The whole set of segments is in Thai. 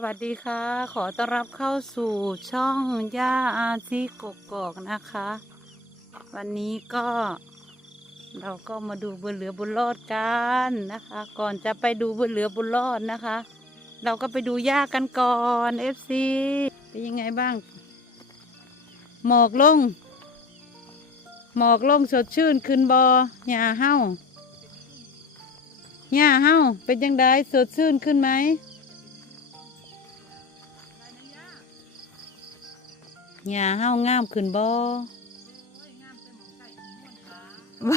สวัสดีค่ะ ขอต้อนรับเข้าสู่ช่องย่าอาชีกกอกนะคะ วันนี้ก็เราก็มาดูบุญเหลือบุญรอดกันนะคะ ก่อนจะไปดูบุญเหลือบุญรอดนะคะ เราก็ไปดูย่ากันก่อนเอฟซีเป็นยังไงบ้าง หมอกลง หมอกลงสดชื่นขึ้นบอหญ้าเห้าหญ้าเห้าเป็นยังไงสดชื่นขึ้นไหม หญ้าเฮางามขึ้นบ่บ่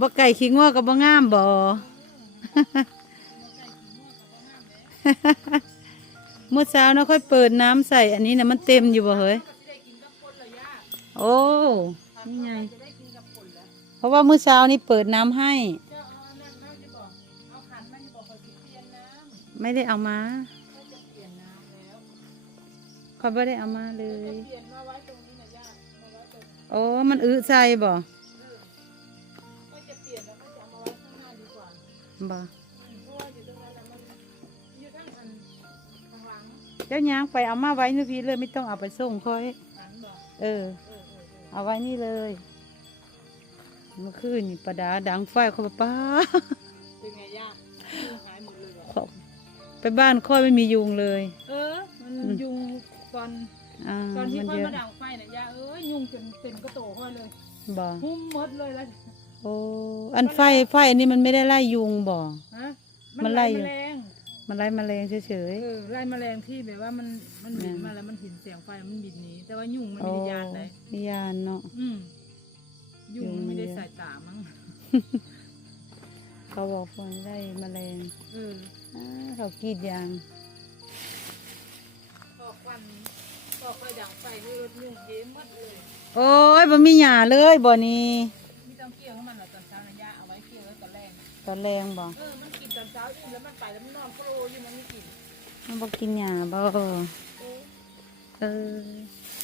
บ่ไก่ขี้งัวก็บ่งามบ่เมื่อเช้านะค่อยเปิดน้ำใส่อันนี้นะมันเต็มอยู่บ่เฮ้ยโอ้นี่ไงเพราะว่าเมื่อเช้านี้เปิดน้ำให้ ไม่ได้เอามา เขาไม่ได้เอามาเลย โอ้มันอื้อใจบ่บ่เจ้ายางไปเอามาไว้นี่พี่เลยไม่ต้องเอาไปส่งค่อย เออ เอาไว้นี่เลยเมื่อคืนนี่ประดาดังไฟเขาบอกป้าเป็นไงย่าหายหมดเลยเหรอไปบ้านค่อยไม่มียุงเลย เออ มันอืมยุง ตอนอ่าตอนที่มันค่อยเยอะมาดังไฟน่ะย่าเอ้ยยุงจนเต็มกระโตค่อยเลยบ่หุ้มหมดเลยแล้วโอ้อันไฟไฟอันนี้มันไม่ได้ไล่ยุงบ่ ฮะมันไล่แมอยู่ลงมันไล่แมลงเฉยเออไล่แมลงที่แบบว่ามันมันบินมาแล้วมันเห็นเสียงไฟมันบินหนีแต่ว่ายุงๆมันโอ้ไม่ได้ยานเลยไม่ยานเนาะ อืมยุงยุงมันไม่ได้เยอะใส่ตามั้งเขาบอกว่าไล่แมลงเอออ่าเขากรีดยาง พอควันพอค่อยดังไฟให้รถยุงเฮ้หมดเลย โอ้ยบ่มีหญ้าเลยบ่นี้ไม่ต้องเกี่ยวให้มันหรอกตอนเช้านะย่าเอาไว้เกี่ยวไว้ตอนแรกตอนแรงบ่เออมันกินตอนเช้าอิ่มแล้วมันไปแล้วมันนอนโปรอยู่มันไม่กินมันบ่กินหญ้าบ่เออเออ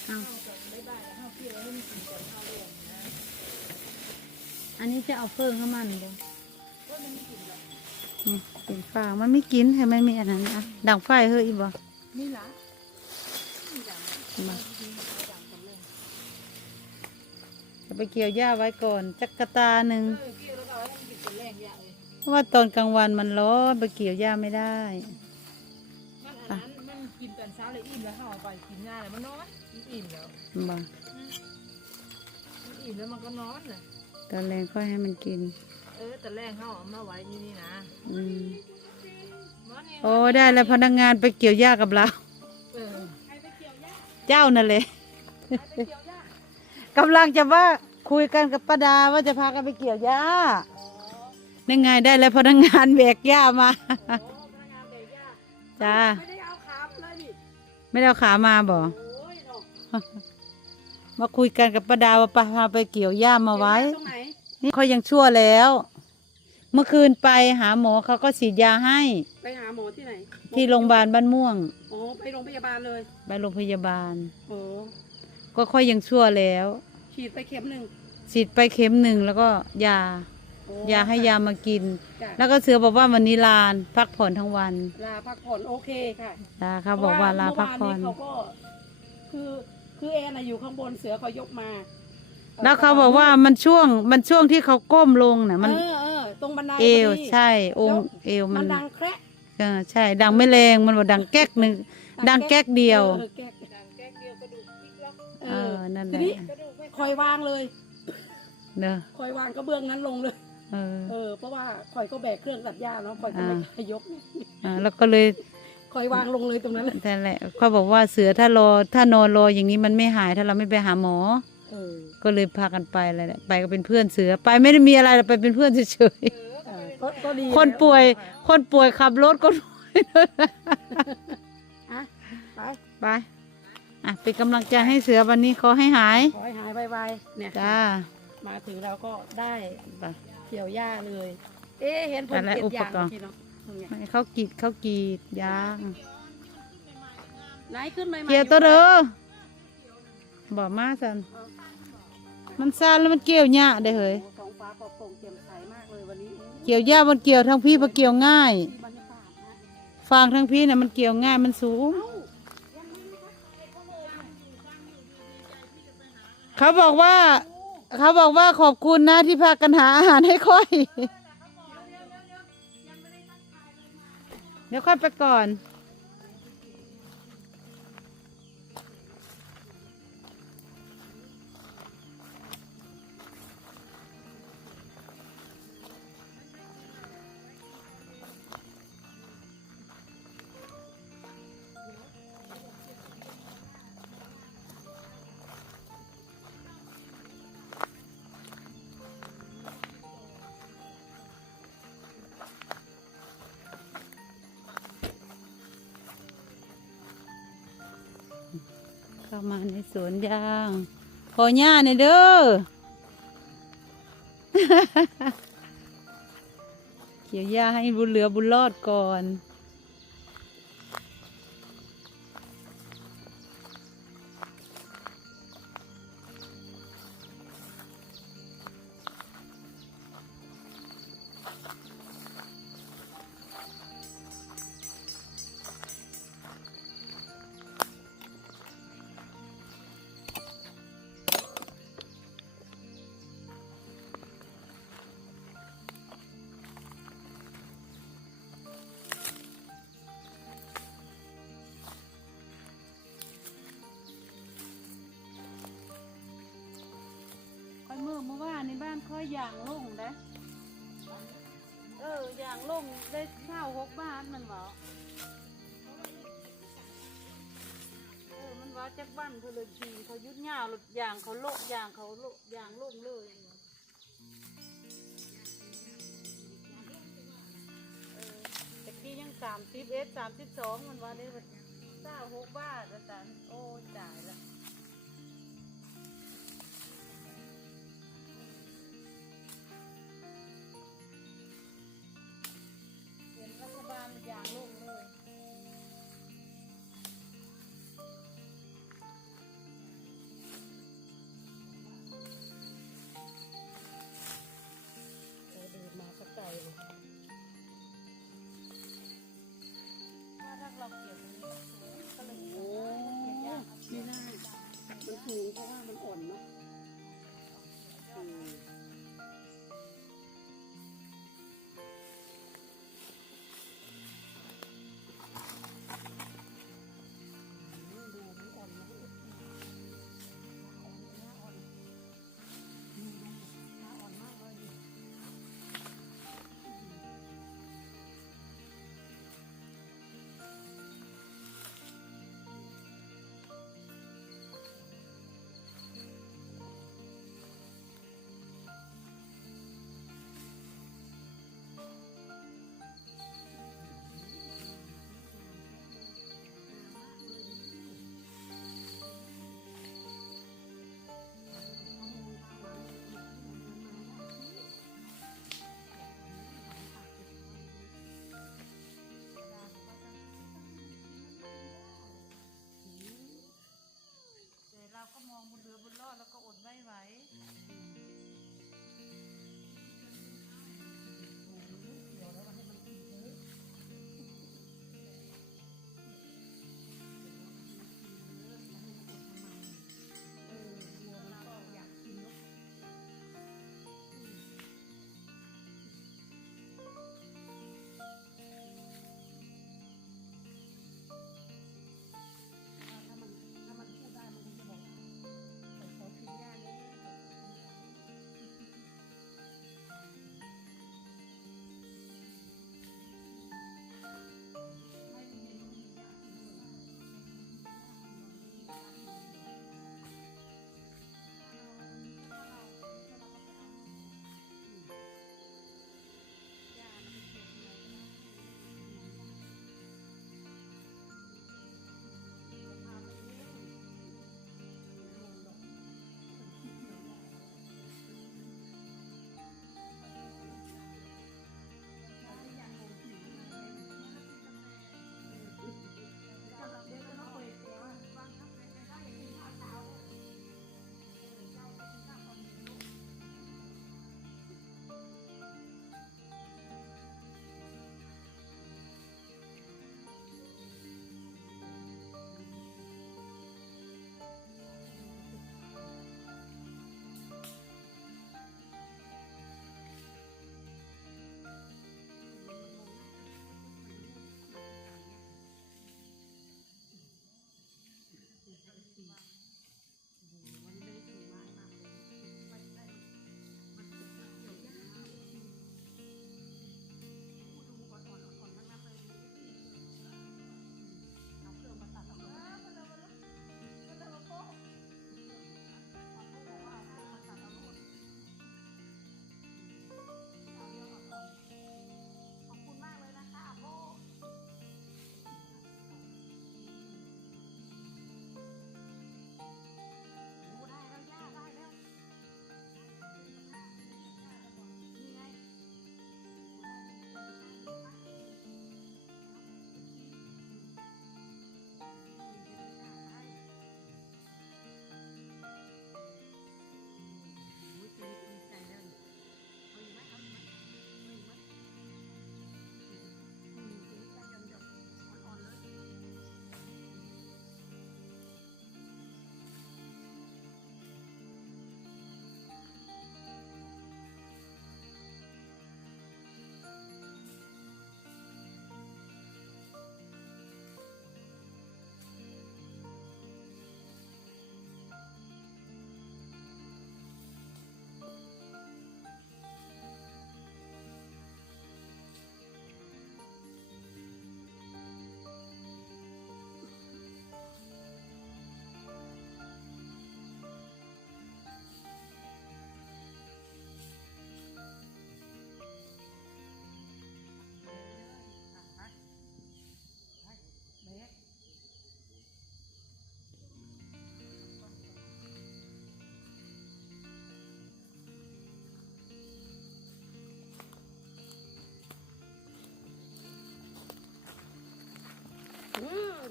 เอาเอาก่อนบ๊ายบายแล้วเอาเพียแล้วมันกินก่อนเอาลงนะอันนี้จะเอาเพิ่มข้ามันบ่เพราะมันไม่กินหรอกนี่เป็นฟางมันไม่กินให้มันมีอันนั้นอะดังไฟเฮ้ยอีบ่นี่ล่ะนี่ล่ะ มากินเอาดังกันเลยจะไปเกี่ยวหญ้าไว้ก่อน จักกะตาหนึ่งเออเกี่ยวแล้วก็เอาให้มันกินเป็นแรงยาเลยเพราะว่าตอนกลางวันมันร้อนไปเกี่ยวหญ้าไม่ได้ มันอันนั้นมันกินตอนเช้าเลยอิ่มแล้วเอาไปกินยาเลยมันนอนมันอิ่มแล้วบ่มันอิ่มแล้วมันก็นอนน่ะตอนแรงค่อยให้มันกิน เออแต่แรกเขาเอามาไว้ที่นี่นะอืมมันนี่โอ้ได้แล้วพนักงานไปเกี่ยวหญ้ากับเรา เจ้านั่นเลยใครไปเกี่ยวหญ้ากำลังจะว่าคุยกันกับป้าดาว่าจะพากันไปเกี่ยวหญ้าอ๋อนี่ไงได้แล้วพนักงานแบกหญ้ามาโอ้พนักงานเบรกหญ้าจ้าไม่ได้เอาขาเลยนี่ไม่ได้เอาขามาบ่โอ้ยเนาะมาคุยกันกับป้าดาว่าป้าพาไปเกี่ยวหญ้ามาไว้ตรงไหนนี่เขายังชั่วแล้ว เมื่อคืนไปหาหมอเขาก็ฉีดยาให้ ไปหาหมอที่ไหนที่โรงพยาบาลบ้านม่วงโอ้ไปโรงพยาบาลเลยไปโรงพยาบาล โอ้ก็ค่อยยังชั่วแล้ว ฉีดไปเข็มหนึ่งฉีดไปเข็มหนึ่งแล้วก็ยา โอ้ยาให้ยามากิน จ้ะแล้วก็เสือบอกว่าวันนี้ลานพักผ่อนทั้งวันลาพักผ่อนโอเคค่ะลาเขาบอกว่าลาพักผ่อน เพราะว่าเมื่อวานนี้เขาก็ คือคือแอนน่ะอยู่ข้างบนเสือเขายกมาแล้วเขาบอกว่ามันช่วงมันช่วงที่เขาก้มลงน่ะ มัมันนเออเออตรงบันไดเอวพดี ใช่ องค์เอวมัมันนดังแคระ เออใช่ ดังไม่แรงมันบอกดังแก๊กหนึ่งดังแก๊กเดียว ออแก๊กดังแก๊กเดียวกระดูกพลิกล็อกเออนั่นแหทีละนี้คอยวางเลยเนอะคอยวางก็เบื้องนั้นลงเลย เออ เออ เพราะว่าคอยก็แบกเครื่องตัดหญ้าเนาะคอยก็ไม่อ่าขยกเนี่ยอ่าแล้วก็เลยคอยวางลงเลยตรงนั้นเลยนั่นแหละเขาบอกว่าเสือถ้ารอถ้านอนรออย่างนี้มันไม่หายถ้าเราไม่ไปหาหมอ เออก็เลยพากันไปเลยแหละไปก็เป็นเพื่อนเสือไปไม่ได้มีอะไรหรอกไปเป็นเพื่อนเฉยเออ ก็ก็ดีๆคนป่วย คนป่วยขับรถก็อะไปไปอะเป็นกำลังใจให้เสือวันนี้ขอให้หาย ขอให้หายไวๆเนี่ยจ้ามาถึงเราก็ได้ไปเกี่ยวหญ้าเลย เอ๊ะเห็นผลอะไรเก็บอุปยางกรณ์ทีเนาะตรงเนี้ยให้เขากรีดเขากรีดยางไหนขึ้นไหมเกี่ยวตัวเด้อบอกมาสันมันซ่านแล้วมันเกี่ยวหญ้าได้อเหย เกี่ยวหญ้ามันเกี่ยวทั้งพี่มาเกี่ยวง่ายฟฟางทั้งพี่น่ะมันเกี่ยวง่ายมันสูง เขาบอกว่า เขาบอกว่าขอบคุณนะที่พากันหาอาหารให้ค่อย เดี๋ยวค่อยไปก่อน เข้ามาในสวนยางขอหญ้าหน่อยเด้อ เกี่ยวหญ้าให้บุญเหลือบุญรอดก่อน เมื่อเมื่อวานในบ้านค่อยอย่างลงนะเอออย่างลงได้เช่าหกบ้านมันบอกเออมันว่าจักบ้านเขาเลยทีเขายุดยาวรถยางเขาโลกยางเขาโลกยางลงเลยเออตะกี้ยังสามสิบเอสสามสิบสองมันว่าได้แบบเช่าหกบ้านอาจารย์โอ้จ่ายละ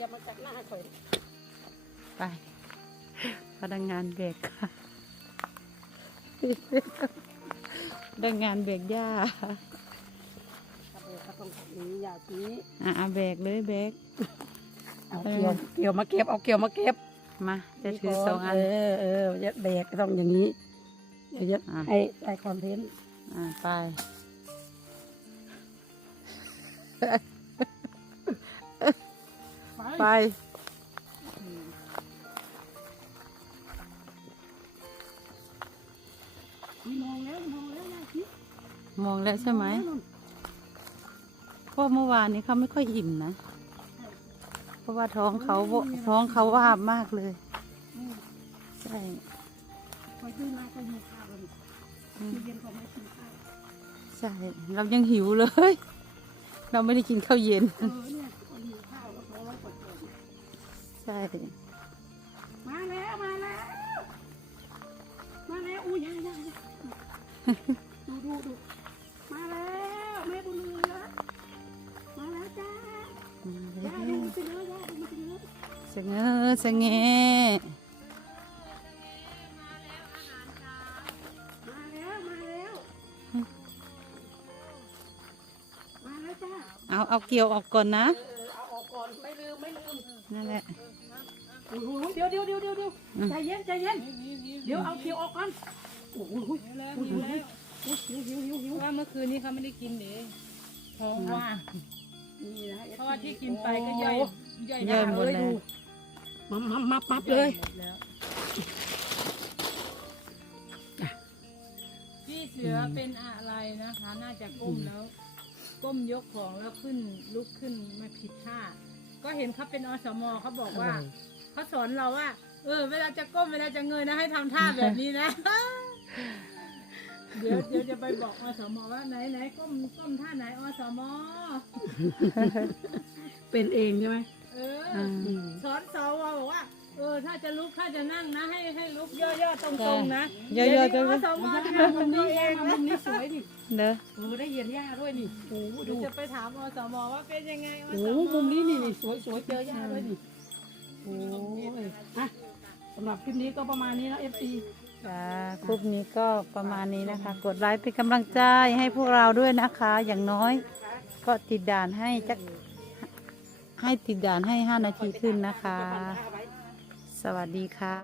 อย่ามาจับหน้าข่อยไปพนักงานเบรกค่ะพนักงานเบรกหญ้าครับเออก็ต้องแบบนี้อย่าชี้อะเอาเบรกเลยเบรกเอาเกี่ยวเกี่ยวมาเก็บเอาเกี่ยวมาเก็บมาจะถือสองอันเออเออจะแบกต้องอย่างนี้เดี๋ยวจะอะให้ได้คอนเทนต์อะไป ไปมีมองแล้วมองแล้วอย่าชี้มองแล้วใช่ไหมเพราะเมื่อวานนี้เขาไม่ค่อยอิ่มนะ เพราะว่าท้องเขาท้องเขาวาบมากเลยอืมใช่คอยขึ้นมาก็หิวข้าวเลยอืมเย็นก็ไม่กินข้าวใช่ เรายังหิวเลย เราไม่ได้กินข้าวเย็น เออเนี่ย ช่มาแล้วมาแล้ว มาแล้วอุ้ยยายายาดูดูดูมาแล้วแม่บุญเหลือมาแล้วจ้ามาย่าแล้ดูวสิเนื้อย่าดูสิเนื้อสะเงอสะเงมาแล้วมาแล้วมาแล้วจ้าเอาเอาเกี่ยวออกก่อนนะ เออเอาออกก่อนไม่ลืมไม่ลืมนั่นแหละ โอ้โหเดี๋ยวเดี๋ยวเดี๋ยวเดี๋ยวเดี๋ยวอืมใจเย็นใจเย็น เดี๋ยวเอาเขียวออกก่อนโอ้โหหิวแล้วหิวแล้วหิวหิวหิวหิวว่าเมื่อคืนนี้เขาไม่ได้กินเองท้องว่างนี่นะเพราะว่าที่กินไปก็ย่อยย่อยย่อยหมดเลแล้วมับมับมับมับเลยหมดแล้วพี่เสือเป็นอะไรนะคะ น่าจะก้มแล้ว ก้มยกของแล้วขึ้นลุกขึ้นมาผิดท่าก็เห็นเขาเป็นอสมเขาบอกว่า เขาสอนเราว่า เออ เวลาจะก้มเวลาจะเงยนะให้ทำท่าแบบนี้นะ เดี๋ยวเดี๋ยวจะไปบอกอสมว่าไหนไหนก้มก้มท่าไหนอสมเป็นเองใช่ไหมเอออืมอืมสอนสวบอกว่า เออ ถ้าจะลุกถ้าจะนั่งนะ ให้ให้ลุกย่อๆตรงๆนะเยอะๆดี๋เยวอะนี้อสมมันทำจะแบทำมุบมนี้นี้เอเองงมุนะมนี้สวยดิๆเด้อเออได้เหยียนหญ้าด้วยนี่โอ้โหเดี๋ดูยวจะไปถามอสมว่าเป็นยังไงอสโอ้โหมุมนี้นี่นี่สวยสวยเจอหญ้าด้วยนี่ โอ้ยอะสำหรับคลิปนี้ก็ประมาณนี้นะเอฟซีจ้าคลิปนี้ก็ประมาณนี้นะคะ กดไลค์เป็นกำลังใจให้พวกเราด้วยนะคะ อย่างน้อย ก็ติดด่านให้จักให้ติดด่านให้ 5 นาทีขึ้นนะคะ สวัสดีค่ะ